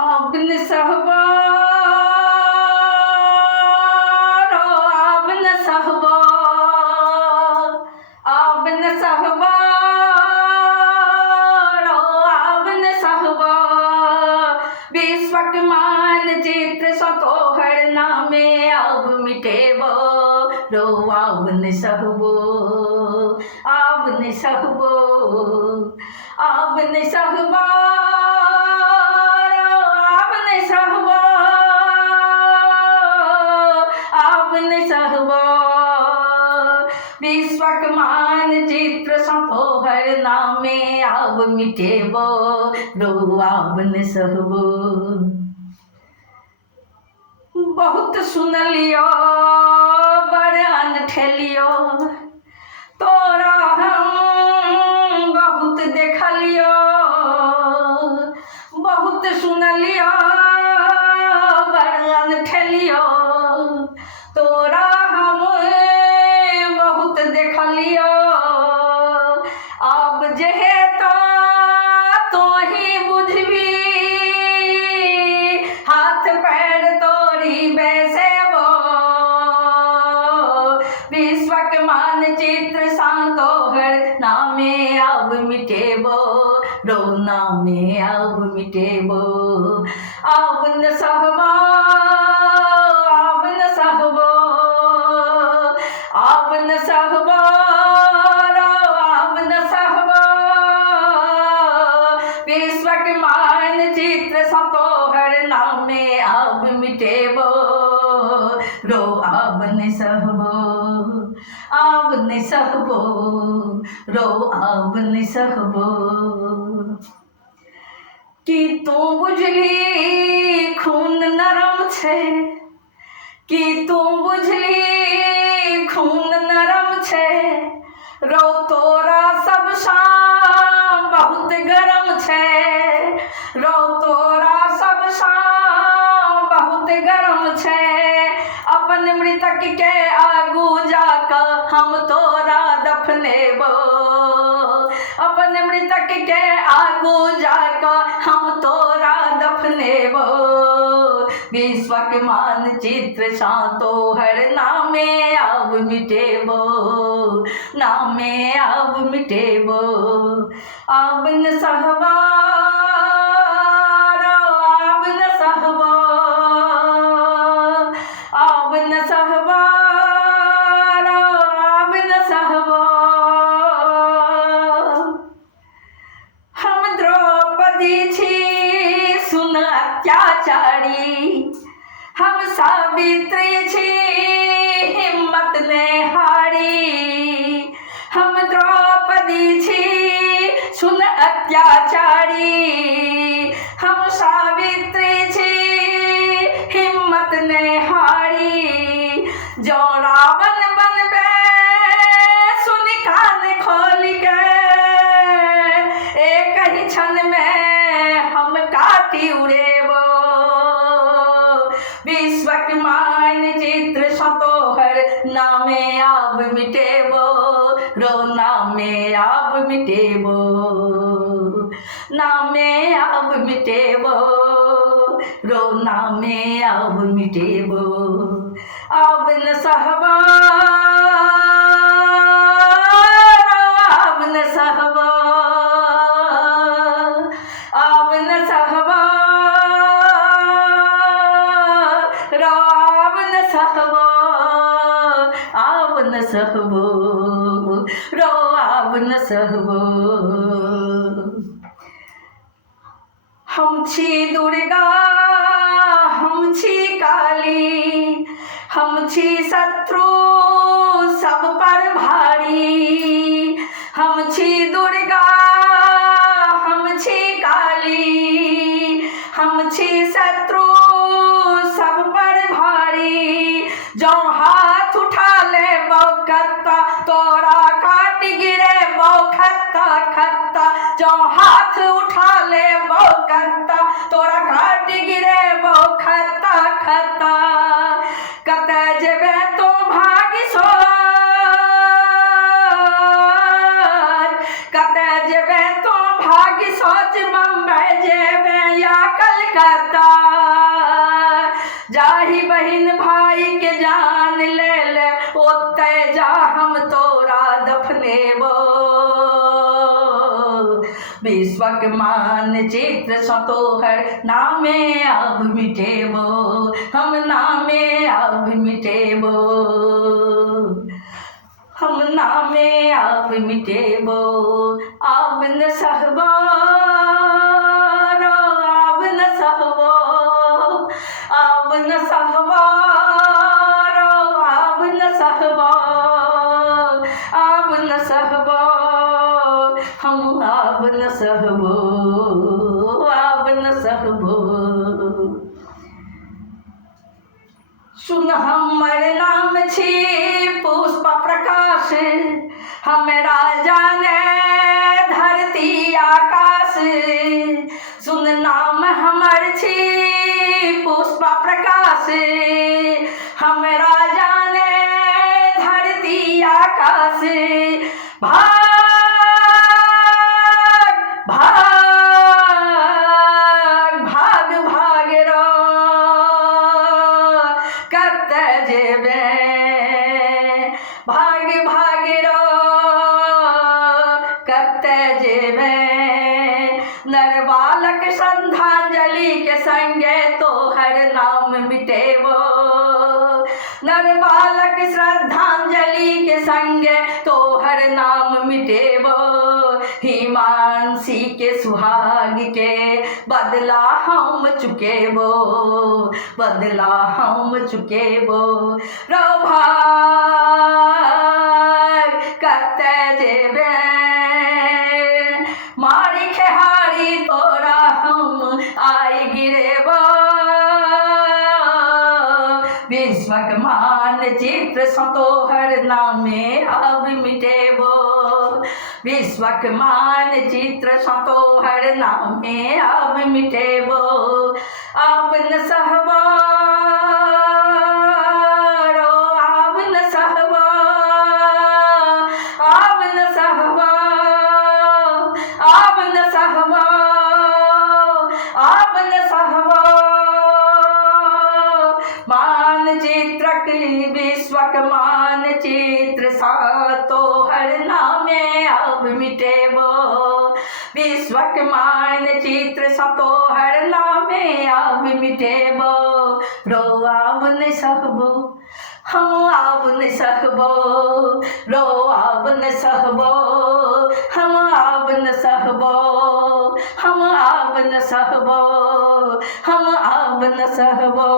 आपन सहबारो आपन सहबा आपन सहबारो आपन सहबा विश्वक मानचित्र सतोहर नामे अब मिटेबो रो आपन सहबो आपन सहबो आपन सहबा विश्वक मानचित्र सतोहर नामे अब मिटेबो रो आपन सहबो बहुत सुनलियो बड़ अनठेलियो तोरा हम बहुत देखलियो बहुत सुनलियो बड़ अनठेलियो तोरा हम बहुत देखलियो अब जेहे तो ही बुझबी हाथ पैर तोरी बैसेबो विश्वक मानचित्र तोहर नामे अब मिटेबो रो नामे अब मिटेबो आपन सहबा आपन सहबो आपन सहबो रो आपन सहबो विश्वक मानचित्र सतोहर नामे अब मिटेबो रो आपन सहबो आपन सहबो रो आपन सहबो कि तू बुझली खून नरम छे कि तू बुझली खून नरम छे रो तोरा सब शाम बहुत गरम छे रो तोरा सब शाम बहुत गरम छे अपन मृतक के आगू जाकर हम तोरा दफनेबो अपन मृतक के आगू जाकर हम तोरा दफनेबो विश्वक मानचित्र तोहर नामे अब मिटेबो नामे अब मिटेबो आपन सहबा आपन सहबा आपन सहबा आपन सहबा हम द्रौपदी छी सुन अत्याचारी हम सावित्री छी हिम्मत ने हारी हम द्रौपदी छी सुन अत्याचारी हम सावित्री छी हिम्मत ने हारी जो रावण बनबे सुन कान खोल के एक ही क्षण में हम काटी उड़ेबो विश्वक मानचित्र सतोहर नामे अब मिटेबो रो नामे अब मिटेबो नामे अब मिटेबो रो नामे अब मिटेबो आपन सहबा आपन सहबा आपन सहबा रो आपन सहबा आपन सहबो रो आपन सहबो हम छी दुर्गा हम छी काली हम छी शत्रु सब पर भारी हम छी दुर्गा हम छी काली हम छी शत्रु सब पर भारी जो हाथ उठा ले खत्ता तोरा काट गिरे खत्ता खत्ता जो हाथ उठा ले खत्ता तोरा काट गिरे खत्ता खत्ता कत जेबे तो भाग सोच कत जेबे तो भाग लागी सोच बम्बई जेबे या कलकत्ता, जाही बहिन भाई के जान ले ले, ओते जा हम तोरा दफनेबो। विश्वक मानचित्र सँ तोहर नामे अब मिटेबो, हम नामे अब मिटेबो, हम नामे अब मिटेबो। अब न सहबो रो, अब न सहबो, अब न सहबो रो, अब न सहबो, अब न सहबो, हम अब न सहबो, अब न सहबो। सुन हमर नाम छी पुष्पा प्रकाश, हमरा जाने धरती आकाश। सुन नाम हमर छी पुष्पा प्रकाश, हमरा जाने धरती आकाश। भाग भाग भाग भाग रो, कत्ते जेबे भाग भाग रो, कत्ते जेबे। नरबालक श्रद्धांजलि के संगे तोहर नाम मिटेबो, नरबालक श्रद्धांजलि के संगे तोहर नाम मिटेबो। हिमांशी के सुहाग के बदला हम चुकेबो, बदला हम चुकेबो। रो भाग कत्ते जेबे, मारी खेहारी तोरा हम आई गिरेबो। विश्वक मानचित्र सँ तोहर नामे अब मिटेबो, विश्वक मानचित्र सँ तोहर नामे अब मिटेबो। अब न सहबो रो, अब न सहबो, अब न सहबो, अब न सहबो, अब न सहबो। मानचित्रक विश्वक मानचित्र सँ तोहर नामे अब मिटेबो, विश्वक मानचित्र सँ तोहर नामे अब मिटेबो। रो अब न सहबो, हम अब न सहबो, रो अब न सहबो, हम अब न सहबो, हम अब न सहबो, हम अब न सहबो।